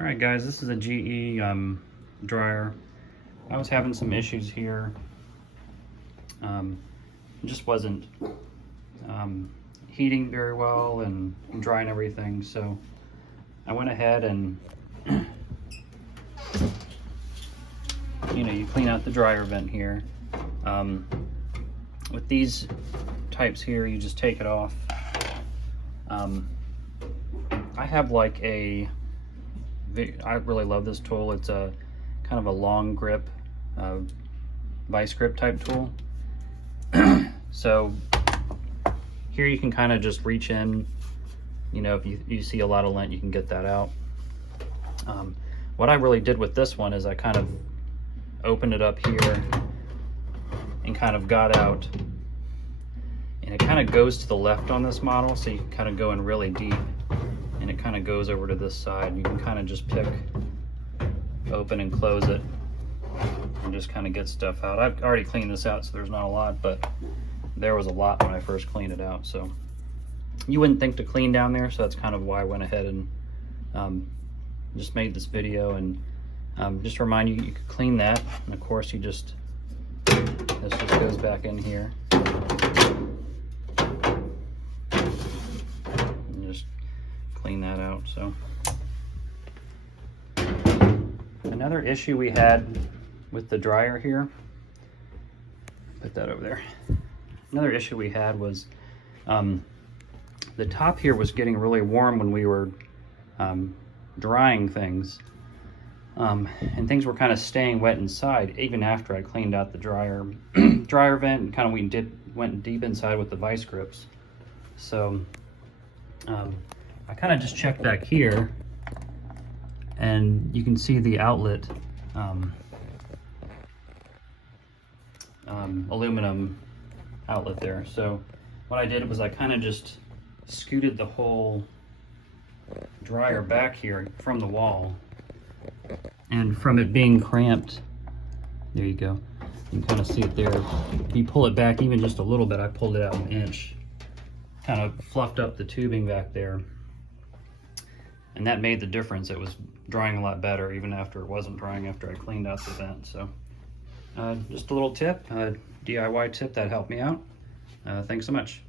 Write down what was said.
All right, guys, this is a GE dryer. I was having some issues here. It just wasn't heating very well and drying everything. So I went ahead and, you clean out the dryer vent here. With these types here, you just take it off. I have like I really love this tool. It's a kind of a long grip, vice grip type tool. So here you can kind of just reach in, if you see a lot of lint, you can get that out. What I really did with this one is I kind of opened it up here and kind of got out, and it kind of goes to the left on this model, so you can kind of go in really deep, and it kind of goes over to this side. You can kind of just pick, open and close it, and just kind of get stuff out. I've already cleaned this out, so there's not a lot, but there was a lot when I first cleaned it out. So you wouldn't think to clean down there, so that's kind of why I went ahead and just made this video. And just remind you, you could clean that, and of course this just goes back in here. And just clean that out. So another issue we had with the dryer here, put that over there. Another issue we had was the top here was getting really warm when we were drying things, and things were kind of staying wet inside even after I cleaned out the dryer vent, and kind of went deep inside with the vice grips. So I kind of just checked back here, and you can see the outlet aluminum outlet there. So what I did was I kind of just scooted the whole dryer back here from the wall, and from it being cramped, there you go, you can kind of see it there. If you pull it back even just a little bit, I pulled it out an inch, kind of fluffed up the tubing back there, and that made the difference. It was drying a lot better even after it wasn't drying after I cleaned out the vent. So just a little tip, DIY tip that helped me out. Thanks so much.